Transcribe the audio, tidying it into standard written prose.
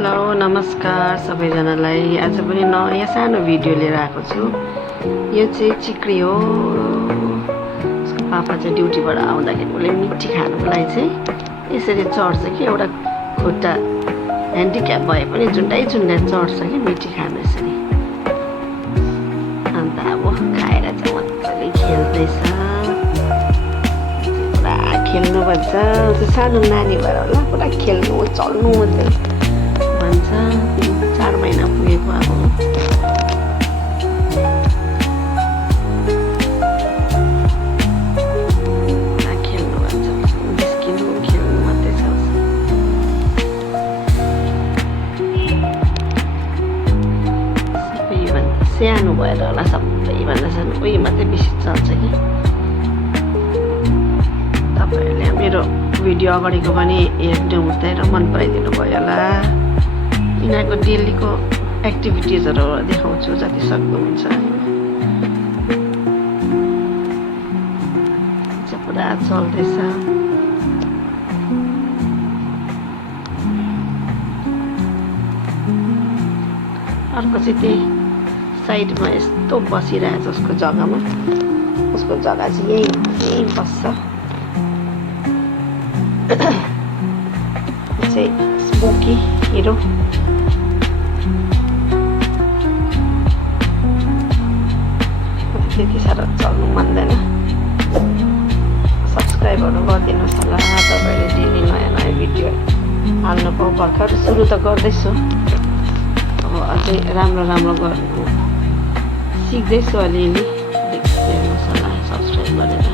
Hello नमस्कार सबैजनालाई। आज पनि नयाँ सानो भिडियो लिएर आएको छु। यो चाहिँ चिक्री हो। उसको पापा चाहिँ ड्युटीबाट आउँदाखेरि उसले मिठी खानुको लागि चाहिँ यसरी चढ्छ कि एउटा खुट्टा ह्यान्डिक्याप भए पनि झुन्डाइ चढ्छ कि मिठी खानु यसरी। अन्त अब खाएर चाहिँ मजाले खेल्दैछ। पुरा खेल्नु भन्छ। सानो नानी भएर होला पुरा खेल्नु चल्नु मात्रै भन्छ। 4 महिना पुगेको अब पुरा खेल्नु भन्छ। निस्किनु खेल्नु मात्रै छ। सबैभन्दा सानो भएर होला सबैभन्दा सानो उही मात्रै बेसी चल्छ कि। तपाईँहरूले मेरो भिडियो अगाडिको पनि हेर्नु हुँदैन मन पराइदिनु भयो होला। यिनीहरूको डेलीको एक्टिभिटिजहरू देखाउँछु जति सक्दो हुन्छ। पुरा चल्दैछ। अर्को चाहिँ त्यही साइडमा यस्तो बसिरहेछ उसको जग्गामा। उसको जग्गा चाहिँ यही बस्छ। चाहिँ स्मोकी हिरो। त्यति साह्रो चल्नु मान्दैन। सब्सक्राइबहरू गरिदिनुहोस् होला। तपाईँले डेली नयाँ नयाँ भिडियो हाल्नु पाउँ। भर्खर सुरु त गर्दैछु। अब अझै राम्रो गर्नु सिक्दैछु। अलिअलि हेर्नुहोस् होला सब्सक्राइब गरेर।